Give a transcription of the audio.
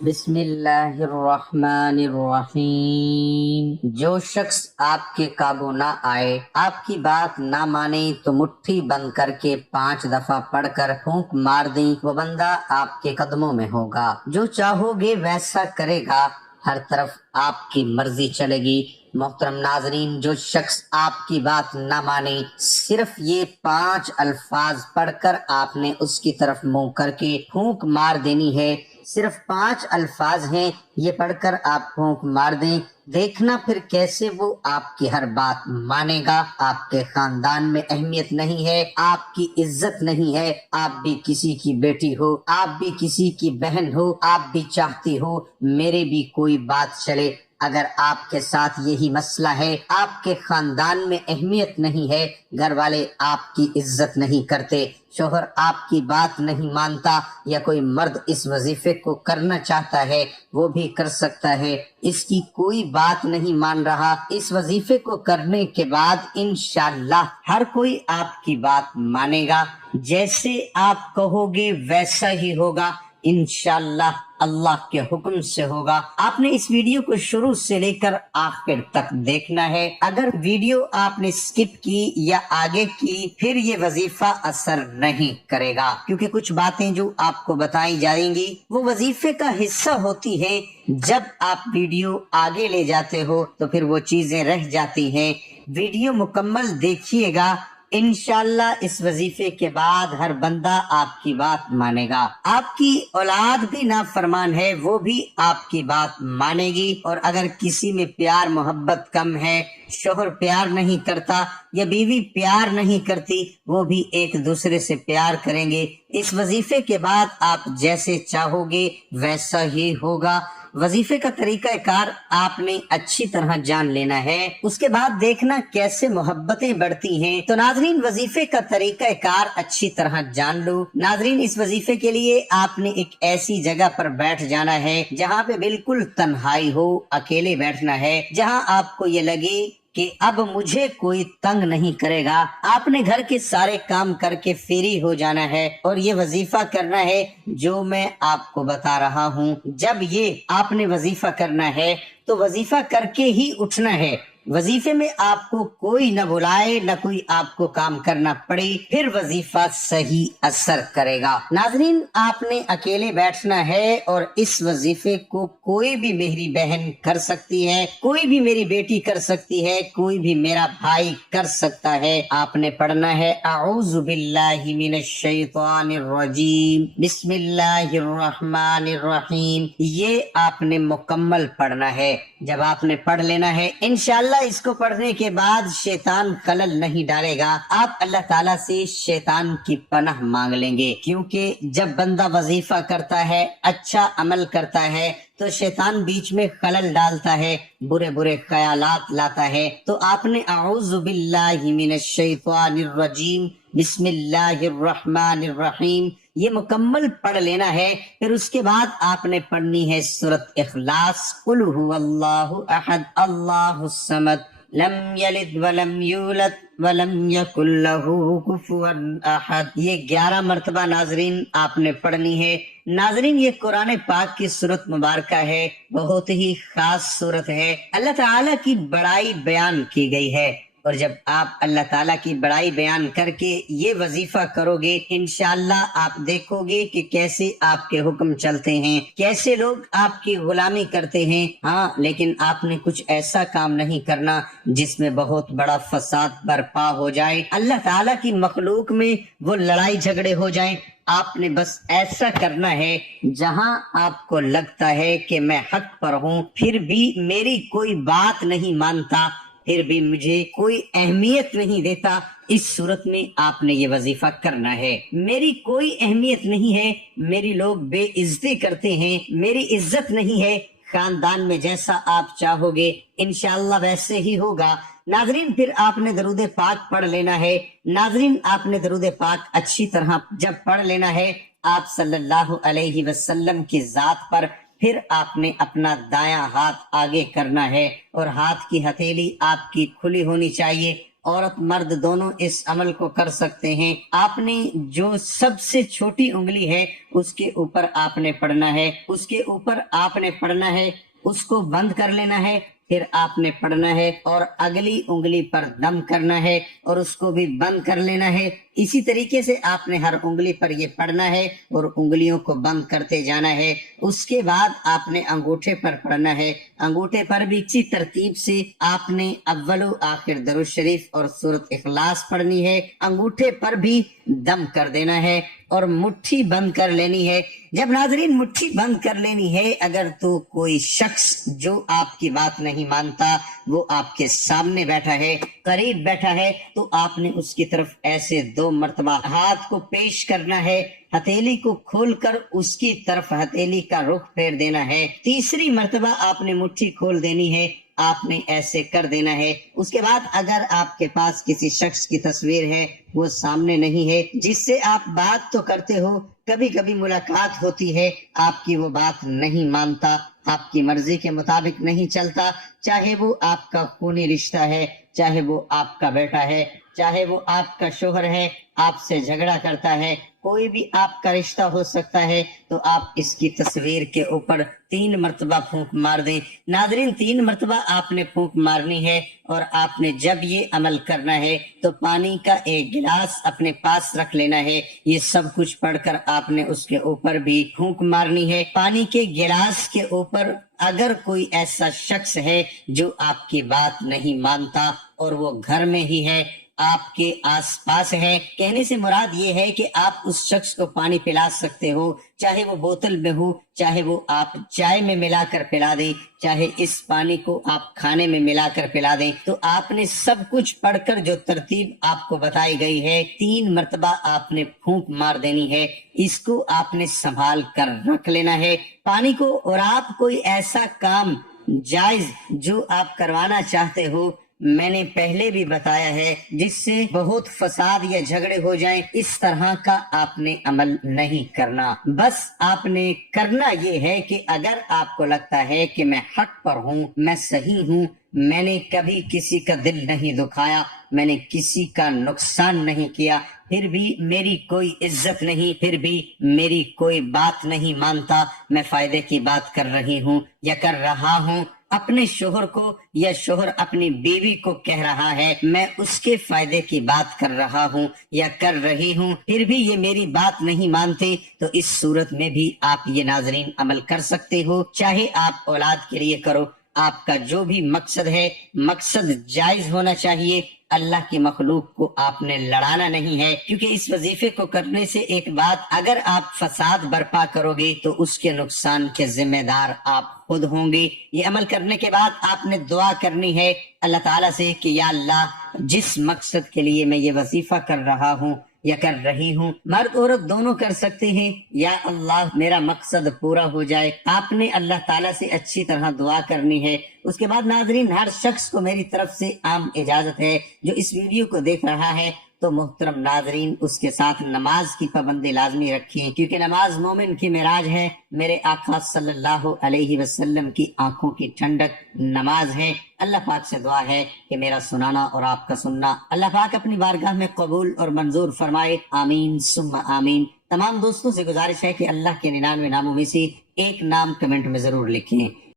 بسم اللہ الرحمن الرحیم۔ جو شخص آپ کے قابو نہ آئے، آپ کی بات نہ مانے تو مٹھی بند کر کے 5 دفعہ پڑھ کر پھونک مار دیں، وہ بندہ آپ کے قدموں میں ہوگا۔ جو چاہو گے ویسا کرے گا، ہر طرف آپ کی مرضی چلے گی۔ محترم ناظرین، جو شخص آپ کی بات نہ مانے، صرف یہ 5 الفاظ پڑھ کر آپ نے اس کی طرف منہ کر کے پھونک مار دینی ہے۔ صرف 5 الفاظ ہیں، یہ پڑھ کر آپ پھونک مار دیں، دیکھنا پھر کیسے وہ آپ کی ہر بات مانے گا۔ آپ کے خاندان میں اہمیت نہیں ہے، آپ کی عزت نہیں ہے، آپ بھی کسی کی بیٹی ہو، آپ بھی کسی کی بہن ہو، آپ بھی چاہتی ہو میرے بھی کوئی بات چلے۔ اگر آپ کے ساتھ یہی مسئلہ ہے، آپ کے خاندان میں اہمیت نہیں ہے، گھر والے آپ کی عزت نہیں کرتے، شوہر آپ کی بات نہیں مانتا، یا کوئی مرد اس وظیفے کو کرنا چاہتا ہے وہ بھی کر سکتا ہے، اس کی کوئی بات نہیں مان رہا، اس وظیفے کو کرنے کے بعد انشاءاللہ ہر کوئی آپ کی بات مانے گا، جیسے آپ کہو گے ویسا ہی ہوگا، انشاءاللہ اللہ کے حکم سے ہوگا۔ آپ نے اس ویڈیو کو شروع سے لے کر آخر تک دیکھنا ہے۔ اگر ویڈیو آپ نے سکپ کی یا آگے کی، پھر یہ وظیفہ اثر نہیں کرے گا، کیونکہ کچھ باتیں جو آپ کو بتائی جائیں گی وہ وظیفے کا حصہ ہوتی ہے۔ جب آپ ویڈیو آگے لے جاتے ہو تو پھر وہ چیزیں رہ جاتی ہیں۔ ویڈیو مکمل دیکھیے گا، انشاءاللہ اس وظیفے کے بعد ہر بندہ آپ کی بات مانے گا۔ آپ کی اولاد بھی نافرمان ہے، وہ بھی آپ کی بات مانے گی، اور اگر کسی میں پیار محبت کم ہے، شوہر پیار نہیں کرتا یا بیوی پیار نہیں کرتی، وہ بھی ایک دوسرے سے پیار کریں گے۔ اس وظیفے کے بعد آپ جیسے چاہو گے ویسا ہی ہوگا۔ وظیفے کا طریقہ کار آپ نے اچھی طرح جان لینا ہے، اس کے بعد دیکھنا کیسے محبتیں بڑھتی ہیں۔ تو ناظرین، وظیفے کا طریقہ کار اچھی طرح جان لو۔ ناظرین، اس وظیفے کے لیے آپ نے ایک ایسی جگہ پر بیٹھ جانا ہے جہاں پہ بالکل تنہائی ہو، اکیلے بیٹھنا ہے، جہاں آپ کو یہ لگے کہ اب مجھے کوئی تنگ نہیں کرے گا۔ آپ نے گھر کے سارے کام کر کے فری ہو جانا ہے اور یہ وظیفہ کرنا ہے جو میں آپ کو بتا رہا ہوں۔ جب یہ آپ نے وظیفہ کرنا ہے تو وظیفہ کر کے ہی اٹھنا ہے۔ وظیفے میں آپ کو کوئی نہ بلائے، نہ کوئی آپ کو کام کرنا پڑے، پھر وظیفہ صحیح اثر کرے گا۔ ناظرین، آپ نے اکیلے بیٹھنا ہے اور اس وظیفے کو کوئی بھی میری بہن کر سکتی ہے، کوئی بھی میری بیٹی کر سکتی ہے، کوئی بھی میرا بھائی کر سکتا ہے۔ آپ نے پڑھنا ہے اعوذ باللہ من الشیطان الرجیم، بسم اللہ الرحمن الرحیم، یہ آپ نے مکمل پڑھنا ہے۔ جب آپ نے پڑھ لینا ہے، انشاءاللہ اس کو پڑھنے کے بعد شیطان خلل نہیں ڈالے گا۔ آپ اللہ تعالیٰ سے شیطان کی پناہ مانگ لیں گے، کیونکہ جب بندہ وظیفہ کرتا ہے، اچھا عمل کرتا ہے، تو شیطان بیچ میں خلل ڈالتا ہے، برے برے خیالات لاتا ہے۔ تو آپ نے اعوذ باللہ من الشیطان الرجیم، بسم اللہ الرحمن الرحیم، یہ مکمل پڑھ لینا ہے۔ پھر اس کے بعد آپ نے پڑھنی ہے سورۃ اخلاص، قل هو اللہ احد اللہ الصمد لم یلد ولم یولد ولم یکن لہ کفوا احد، یہ 11 مرتبہ ناظرین آپ نے پڑھنی ہے۔ ناظرین، یہ قرآن پاک کی سورت مبارکہ ہے، بہت ہی خاص سورت ہے، اللہ تعالیٰ کی بڑائی بیان کی گئی ہے، اور جب آپ اللہ تعالیٰ کی بڑائی بیان کر کے یہ وظیفہ کرو گے، انشاءاللہ آپ دیکھو گے کہ کیسے آپ کے حکم چلتے ہیں، کیسے لوگ آپ کی غلامی کرتے ہیں۔ ہاں، لیکن آپ نے کچھ ایسا کام نہیں کرنا جس میں بہت بڑا فساد برپا ہو جائے، اللہ تعالیٰ کی مخلوق میں وہ لڑائی جھگڑے ہو جائیں۔ آپ نے بس ایسا کرنا ہے جہاں آپ کو لگتا ہے کہ میں حق پر ہوں، پھر بھی میری کوئی بات نہیں مانتا، پھر بھی مجھے کوئی اہمیت نہیں دیتا، اس صورت میں آپ نے یہ وظیفہ کرنا ہے۔ میری کوئی اہمیت نہیں ہے، میری لوگ بے عزتی کرتے ہیں، میری عزت نہیں ہے، خاندان میں جیسا آپ چاہو گے انشاءاللہ ویسے ہی ہوگا۔ ناظرین، پھر آپ نے درود پاک پڑھ لینا ہے۔ ناظرین، آپ نے درود پاک اچھی طرح جب پڑھ لینا ہے آپ صلی اللہ علیہ وسلم کی ذات پر، پھر آپ نے اپنا دایاں ہاتھ آگے کرنا ہے اور ہاتھ کی ہتھیلی آپ کی کھلی ہونی چاہیے عورت مرد دونوں اس عمل کو کر سکتے ہیں۔ آپ نے جو سب سے چھوٹی انگلی ہے اس کے اوپر آپ نے پڑھنا ہے، اس کے اوپر آپ نے پڑھنا ہے، اس کو بند کر لینا ہے، پھر آپ نے پڑھنا ہے اور اگلی انگلی پر دم کرنا ہے اور اس کو بھی بند کر لینا ہے۔ اسی طریقے سے آپ نے ہر انگلی پر یہ پڑھنا ہے اور انگلیوں کو بند کرتے جانا ہے۔ اس کے بعد آپ نے انگوٹھے پر پڑھنا ہے، انگوٹھے پر بھی اسی ترتیب سے آپ نے اول و آخر درود شریف اور سورۃ اخلاص پڑھنی ہے، انگوٹھے پر بھی دم کر دینا ہے اور مٹھی بند کر لینی ہے۔ جب ناظرین مٹھی بند کر لینی ہے، اگر تو کوئی شخص جو آپ کی بات نہیں مانتا وہ آپ کے سامنے بیٹھا ہے، قریب بیٹھا ہے، تو آپ نے اس کی طرف ایسے 2 مرتبہ ہاتھ کو پیش کرنا ہے، ہتھیلی کو کھول کر اس کی طرف ہتھیلی کا رخ پھیر دینا ہے، تیسری مرتبہ آپ نے مٹھی کھول دینی ہے، آپ نے ایسے کر دینا ہے۔ اس کے بعد اگر آپ کے پاس کسی شخص کی تصویر ہے، وہ سامنے نہیں ہے، جس سے آپ بات تو کرتے ہو، کبھی کبھی ملاقات ہوتی ہے، آپ کی وہ بات نہیں مانتا، آپ کی مرضی کے مطابق نہیں چلتا، چاہے وہ آپ کا خونی رشتہ ہے، چاہے وہ آپ کا بیٹا ہے، چاہے وہ آپ کا شوہر ہے، آپ سے جھگڑا کرتا ہے، کوئی بھی آپ کا رشتہ ہو سکتا ہے، تو آپ اس کی تصویر کے اوپر 3 مرتبہ پھونک مار دیں۔ ناظرین 3 مرتبہ آپ نے پھونک مارنی ہے اور آپ نے جب یہ عمل کرنا ہے تو پانی کا ایک گلاس اپنے پاس رکھ لینا ہے، یہ سب کچھ پڑھ کر آپ نے اس کے اوپر بھی پھونک مارنی ہے۔ پانی کے گلاس کے اوپر اگر کوئی ایسا شخص ہے جو آپ کی بات نہیں مانتا اور وہ گھر میں ہی ہے، آپ کے آس پاس ہے، کہنے سے مراد یہ ہے کہ آپ اس شخص کو پانی پلا سکتے ہو، چاہے وہ بوتل میں ہو، چاہے وہ آپ چائے میں ملا کر پلا دیں، چاہے اس پانی کو آپ کھانے میں ملا کر پلا دیں، تو آپ نے سب کچھ پڑھ کر جو ترتیب آپ کو بتائی گئی ہے 3 مرتبہ آپ نے پھونک مار دینی ہے، اس کو آپ نے سنبھال کر رکھ لینا ہے پانی کو۔ اور آپ کوئی ایسا کام جائز جو آپ کروانا چاہتے ہو، میں نے پہلے بھی بتایا ہے، جس سے بہت فساد یا جھگڑے ہو جائیں، اس طرح کا آپ نے عمل نہیں کرنا۔ بس آپ نے کرنا یہ ہے کہ اگر آپ کو لگتا ہے کہ میں حق پر ہوں، میں صحیح ہوں، میں نے کبھی کسی کا دل نہیں دکھایا، میں نے کسی کا نقصان نہیں کیا، پھر بھی میری کوئی عزت نہیں، پھر بھی میری کوئی بات نہیں مانتا، میں فائدے کی بات کر رہی ہوں یا کر رہا ہوں، اپنے شوہر کو یا شوہر اپنی بیوی کو کہہ رہا ہے، میں اس کے فائدے کی بات کر رہا ہوں یا کر رہی ہوں، پھر بھی یہ میری بات نہیں مانتے، تو اس صورت میں بھی آپ یہ ناظرین عمل کر سکتے ہو، چاہے آپ اولاد کے لیے کرو، آپ کا جو بھی مقصد ہے، مقصد جائز ہونا چاہیے، اللہ کی مخلوق کو آپ نے لڑانا نہیں ہے، کیونکہ اس وظیفے کو کرنے سے ایک بات، اگر آپ فساد برپا کرو گے تو اس کے نقصان کے ذمہ دار آپ خود ہوں گے۔ یہ عمل کرنے کے بعد آپ نے دعا کرنی ہے اللہ تعالیٰ سے کہ یا اللہ، جس مقصد کے لیے میں یہ وظیفہ کر رہا ہوں یا کر رہی ہوں، مرد عورت دونوں کر سکتے ہیں، یا اللہ میرا مقصد پورا ہو جائے۔ آپ نے اللہ تعالیٰ سے اچھی طرح دعا کرنی ہے۔ اس کے بعد ناظرین ہر شخص کو میری طرف سے عام اجازت ہے جو اس ویڈیو کو دیکھ رہا ہے، تو محترم ناظرین اس کے ساتھ نماز کی پابندی لازمی رکھیں، کیونکہ نماز مومن کی معراج ہے، میرے آقا صلی اللہ علیہ وسلم کی آنکھوں کی ٹھنڈک نماز ہے۔ اللہ پاک سے دعا ہے کہ میرا سنانا اور آپ کا سننا اللہ پاک اپنی بارگاہ میں قبول اور منظور فرمائے، آمین ثم آمین۔ تمام دوستوں سے گزارش ہے کہ اللہ کے 99 ناموں میں سے ایک نام کمنٹ میں ضرور لکھیں۔